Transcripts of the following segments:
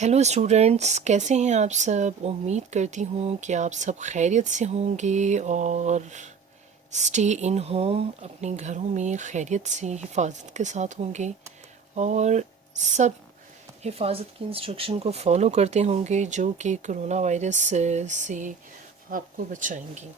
Hello students, कैसे हैं आप सब। उम्मीद करती हूँ कि आप सब खैरियत से होंगे और स्टे इन होम, अपने घरों में खैरियत से हिफाजत के साथ होंगे और सब हिफाजत की इंस्ट्रक्शन को फॉलो करते होंगे जो कि कोरोना वायरस से आपको बचाएंगी।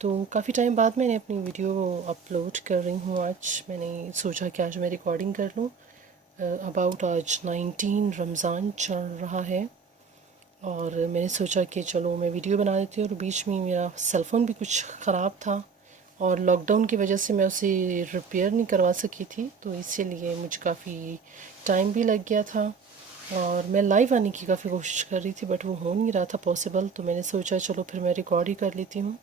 तो काफ़ी टाइम बाद मैंने अपनी वीडियो अपलोड कर रही हूँ। आज मैंने सोचा कि आज मैं रिकॉर्डिंग कर लूँ अबाउट आज 19 रमज़ान चल रहा है और मैंने सोचा कि चलो मैं वीडियो बना देती हूँ। और बीच में मेरा सेलफ़ोन भी कुछ ख़राब था और लॉकडाउन की वजह से मैं उसे रिपेयर नहीं करवा सकी थी, तो इसीलिए मुझे काफ़ी टाइम भी लग गया था और मैं लाइव आने की काफ़ी कोशिश कर रही थी बट वो हो नहीं रहा था पॉसिबल। तो मैंने सोचा चलो फिर मैं रिकॉर्ड ही कर लेती हूँ।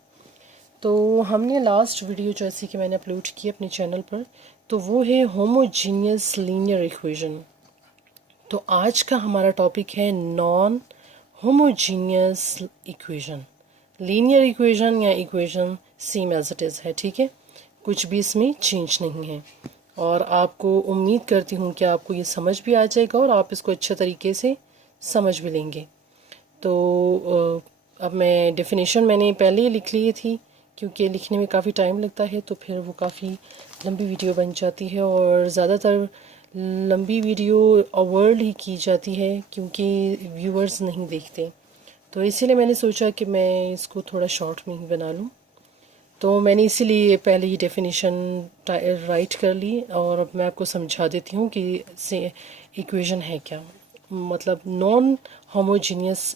तो हमने लास्ट वीडियो जैसे कि मैंने अपलोड की अपने चैनल पर, तो वो है होमोजीनियस लीनियर इक्वेशन। तो आज का हमारा टॉपिक है non homogeneous equation. Linear equation या equation same as it is है, ठीक है, कुछ भी इसमें चेंज नहीं है। और आपको उम्मीद करती हूँ कि आपको ये समझ भी आ जाएगा और आप इसको अच्छे तरीके से समझ भी लेंगे। तो अब मैं डेफिनेशन मैंने पहले ही लिख ली थी क्योंकि लिखने में काफ़ी टाइम लगता है, तो फिर वो काफ़ी लंबी वीडियो बन जाती है और ज़्यादातर लंबी वीडियो अवॉइड ही की जाती है क्योंकि व्यूअर्स नहीं देखते। तो इसीलिए मैंने सोचा कि मैं इसको थोड़ा शॉर्ट में ही बना लूँ। तो मैंने इसीलिए पहले ही डेफिनेशन राइट कर ली और अब मैं आपको समझा देती हूँ कि से इक्वेशन है क्या, मतलब नॉन होमोजीनियस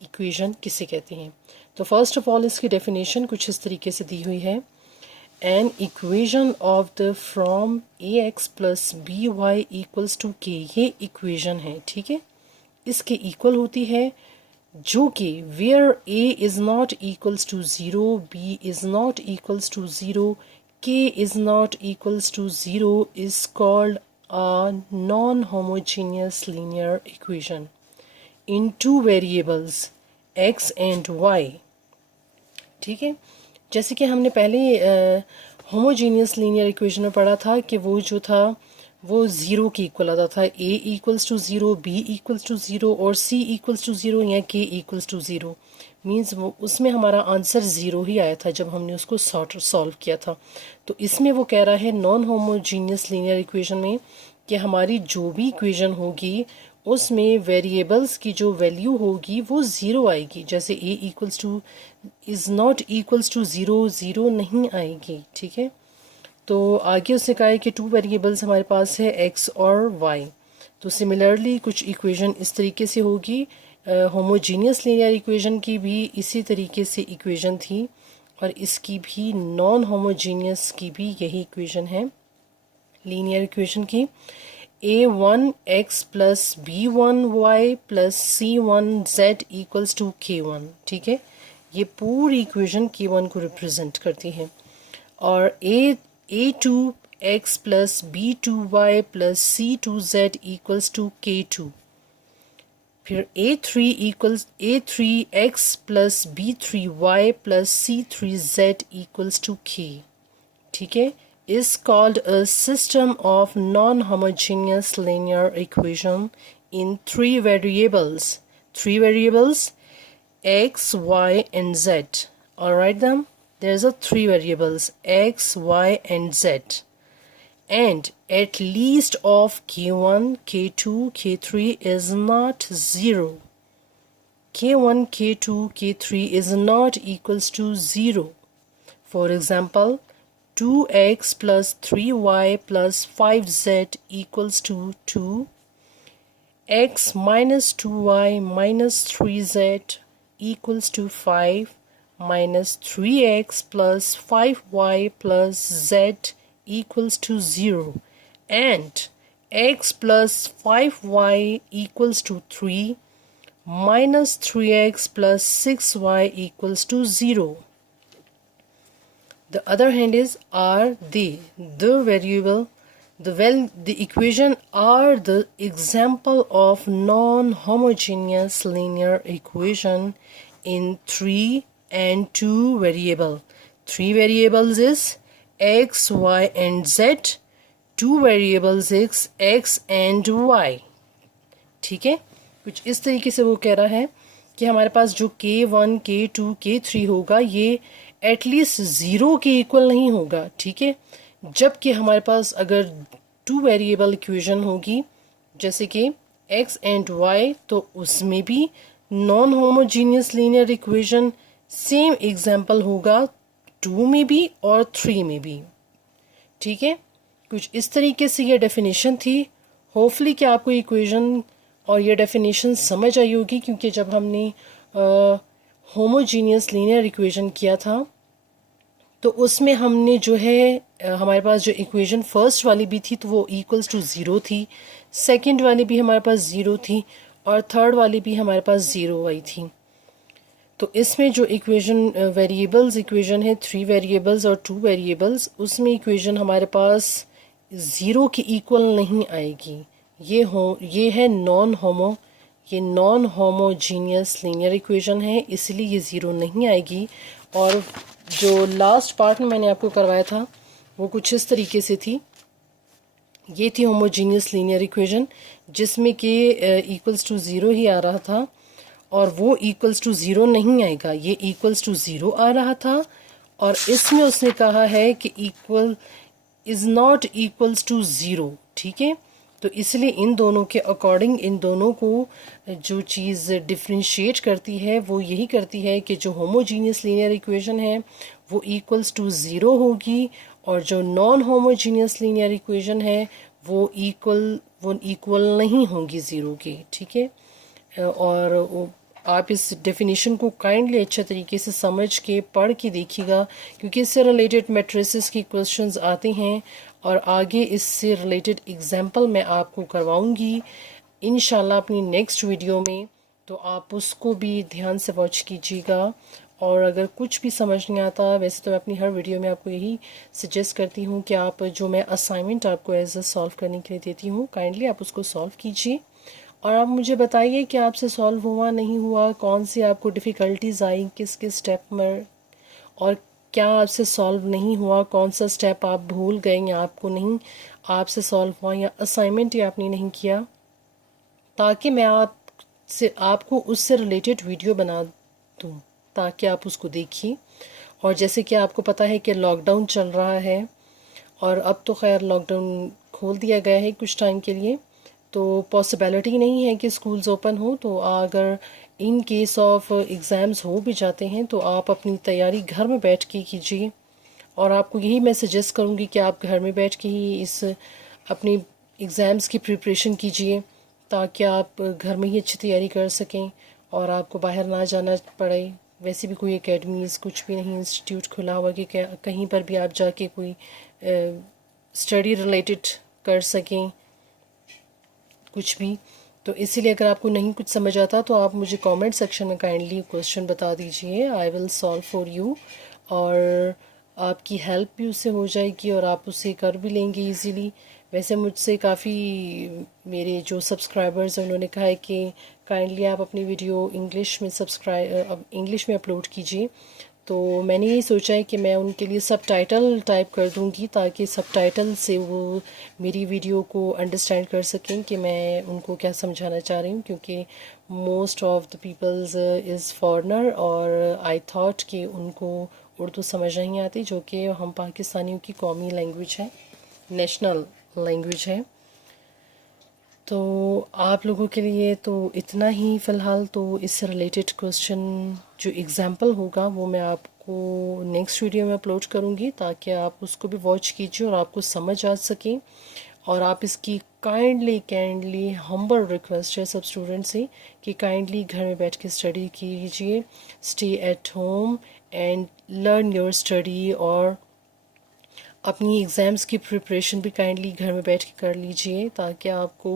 इक्वेशन किसे कहते हैं। तो फर्स्ट ऑफ ऑल इसकी डेफिनेशन कुछ इस तरीके से दी हुई है। An equation of the from a x plus b y equals to k, ये इक्वेशन है, ठीक है, इसके इक्वल होती है जो कि where A is not equals to zero, B is not equals to zero, K is not equals to zero is called a non homogeneous linear equation in two variables x and y, ठीक है। जैसे कि हमने पहले homogeneous linear equation में पढ़ा था कि वो जो था वो ज़ीरो के इक्वल आता था, a equals to zero, b equals to zero और c इक्वल्स टू ज़ीरो या k equals to zero. Means वो उसमें हमारा आंसर ज़ीरो ही आया था जब हमने उसको सॉल्व किया था। तो इसमें वो कह रहा है नॉन होमोजीनियस लीनियर इक्वेशन में कि हमारी जो भी इक्वेशन होगी उसमें वेरिएबल्स की जो वैल्यू होगी वो ज़ीरो आएगी। जैसे a equals to is not equals to zero, zero नहीं आएगी, ठीक है। तो आगे उसने कहा है कि टू वेरिएबल्स हमारे पास है x और y। तो सिमिलरली कुछ इक्वेशन इस तरीके से होगी। होमोजीनियस लीनियर इक्वेशन की भी इसी तरीके से इक्वेशन थी और इसकी भी नॉन होमोजीनियस की भी यही इक्वेशन है लीनियर इक्वेशन की। a1x plus b1y plus c1z equals to k1, ठीक है, ये पूरी इक्वेशन k1 को रिप्रेजेंट करती है। और a2x plus b2y plus c2z equals to k2। फिर a3x plus b3y plus c3z equals to k, ठीक है, is called a system of non-homogeneous linear equation in three variables. Three variables x, y, and z. Alright then, there's a three variables x, y, and z. And at least of k1, k2, k3 is not 0. k1, k2, k3 is not equals to 0. For example, 2x plus 3y plus 5z equals to 2. X minus 2y minus 3z equals to 5 minus 3x plus 5y plus z equals to 0. And x plus 5y equals to 3 minus 3x plus 6y equals to 0. The other hand is are the variable, the equation are the example of non-homogeneous linear equation in 3 and 2 variable. 3 variables is x, y and z. 2 variables is x and y, ठीक है। कुछ इस तरीके से वो कह रहा है कि हमारे पास जो K1 K2 K3 होगा ये एटलीस्ट ज़ीरो के इक्वल नहीं होगा, ठीक है। जबकि हमारे पास अगर टू वेरिएबल इक्वेशन होगी जैसे कि x एंड y, तो उसमें भी non homogeneous linear equation same example होगा 2 में भी और 3 में भी, ठीक है। कुछ इस तरीके से ये डेफिनेशन थी। होपफुली कि आपको इक्वेशन और ये डेफिनेशन समझ आई होगी, क्योंकि जब हमने होमोजीनियस लीनियर इक्वेशन किया था तो उसमें हमने जो है हमारे पास जो इक्वेशन फर्स्ट वाली भी थी तो वो इक्वल्स टू ज़ीरो थी, सेकंड वाली भी हमारे पास ज़ीरो थी और थर्ड वाली भी हमारे पास ज़ीरो आई थी। तो इसमें जो इक्वेशन वेरिएबल्स इक्वेशन है 3 वेरिएबल्स और 2 वेरिएबल्स, उसमें इक्वेशन हमारे पास ज़ीरो के इक्वल नहीं आएगी। ये है ये नॉन होमोजीनियस लीनियर इक्वेशन है, इसलिए ये ज़ीरो नहीं आएगी। और जो लास्ट पार्ट में मैंने आपको करवाया था वो कुछ इस तरीके से थी। ये थी होमोजीनियस लीनियर इक्वेशन जिसमें कि इक्वल्स टू ज़ीरो ही आ रहा था, और वो इक्वल्स टू ज़ीरो नहीं आएगा, ये इक्वल्स टू ज़ीरो आ रहा था। और इसमें उसने कहा है कि equal is not equals to zero, ठीक है। तो इसलिए इन दोनों के अकॉर्डिंग इन दोनों को जो चीज़ डिफ्रेंशिएट करती है वो यही करती है कि जो होमोजीनियस लीनियर इक्वेशन है वो इक्वल्स टू ज़ीरो होगी, और जो नॉन होमोजीनियस लीनियर इक्वेशन है वो इक्वल नहीं होगी ज़ीरो के, ठीक है। और आप इस डेफिनेशन को काइंडली अच्छे तरीके से समझ के पढ़ के देखिएगा, क्योंकि इससे रिलेटेड मैट्रिसेस की क्वेश्चंस आते हैं और आगे इससे रिलेटेड एग्जाम्पल मैं आपको करवाऊंगी इंशाल्लाह अपनी नेक्स्ट वीडियो में। तो आप उसको भी ध्यान से वॉच कीजिएगा। और अगर कुछ भी समझ नहीं आता, वैसे तो मैं अपनी हर वीडियो में आपको यही सजेस्ट करती हूँ कि आप जो मैं असाइनमेंट आपको एज अ सॉल्व करने के लिए देती हूँ, काइंडली आप उसको सॉल्व कीजिए और आप मुझे बताइए कि आपसे सॉल्व हुआ नहीं हुआ, कौन सी आपको डिफ़िकल्टीज आई किस किस स्टेप में, और क्या आपसे सॉल्व नहीं हुआ, कौन सा स्टेप आप भूल गए या आपको नहीं आपसे सॉल्व हुआ, या असाइनमेंट ही आपने नहीं किया, ताकि मैं आपको उससे रिलेटेड वीडियो बना दूँ ताकि आप उसको देखिए। और जैसे कि आपको पता है कि लॉकडाउन चल रहा है और अब तो खैर लॉकडाउन खोल दिया गया है कुछ टाइम के लिए, तो पॉसिबिलिटी नहीं है कि स्कूल्स ओपन हो। तो अगर इन केस ऑफ एग्ज़ाम्स हो भी जाते हैं तो आप अपनी तैयारी घर में बैठ के कीजिए, और आपको यही मैं सजेस्ट करूँगी कि आप घर में बैठ के ही इस अपनी एग्ज़ाम्स की प्रिपरेशन कीजिए, ताकि आप घर में ही अच्छी तैयारी कर सकें और आपको बाहर ना जाना पड़े। वैसे भी कोई एकेडमीज़ कुछ भी नहीं इंस्टीट्यूट खुला हुआ कि कहीं पर भी आप जाके कोई स्टडी रिलेटेड कर सकें कुछ भी। तो इसीलिए अगर आपको नहीं कुछ समझ आता तो आप मुझे कमेंट सेक्शन में काइंडली क्वेश्चन बता दीजिए, I will solve for you. और आपकी हेल्प भी उससे हो जाएगी और आप उसे कर भी लेंगे इजीली। वैसे मुझसे काफ़ी मेरे जो सब्सक्राइबर्स हैं उन्होंने कहा है कि काइंडली आप अपनी वीडियो इंग्लिश में अपलोड कीजिए। तो मैंने यही सोचा है कि मैं उनके लिए सब टाइटल टाइप कर दूंगी, ताकि सब टाइटल से वो मेरी वीडियो को अंडरस्टैंड कर सकें कि मैं उनको क्या समझाना चाह रही हूँ, क्योंकि most of the peoples is foreigner और आई थॉट कि उनको उर्दू समझ नहीं आती, जो कि हम पाकिस्तानियों की कौमी लैंग्वेज है, नेशनल लैंग्वेज है। तो आप लोगों के लिए तो इतना ही फ़िलहाल। तो इससे रिलेटेड क्वेश्चन जो एग्ज़ाम्पल होगा वो मैं आपको नेक्स्ट वीडियो में अपलोड करूँगी, ताकि आप उसको भी वॉच कीजिए और आपको समझ आ सके। और आप इसकी काइंडली हम्बल रिक्वेस्ट है सब स्टूडेंट से कि काइंडली घर में बैठ के स्टडी कीजिए, stay at home and learn your study, और अपनी एग्ज़ाम्स की प्रिपरेशन भी काइंडली घर में बैठ के कर लीजिए, ताकि आपको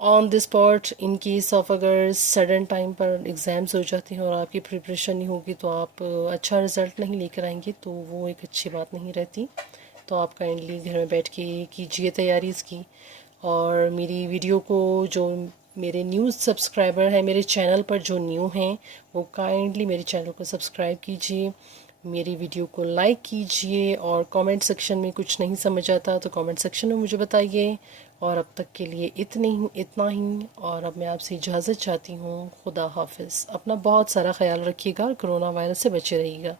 on the spot in case of अगर सडन टाइम पर एग्ज़ाम्स हो जाते हैं और आपकी प्रिपरेशन नहीं होगी तो आप अच्छा रिज़ल्ट नहीं लेकर आएंगे, तो वो एक अच्छी बात नहीं रहती। तो आप काइंडली घर में बैठ के कीजिए तैयारी इसकी। और मेरी वीडियो को जो मेरे न्यू सब्सक्राइबर हैं मेरे चैनल पर जो न्यू हैं वो काइंडली मेरे चैनल को सब्सक्राइब कीजिए, मेरी वीडियो को लाइक कीजिए, और कमेंट सेक्शन में कुछ नहीं समझ आता तो कमेंट सेक्शन में मुझे बताइए। और अब तक के लिए इतना ही, और अब मैं आपसे इजाज़त चाहती हूँ। खुदा हाफिज़। अपना बहुत सारा ख्याल रखिएगा और कोरोना वायरस से बचे रहिएगा।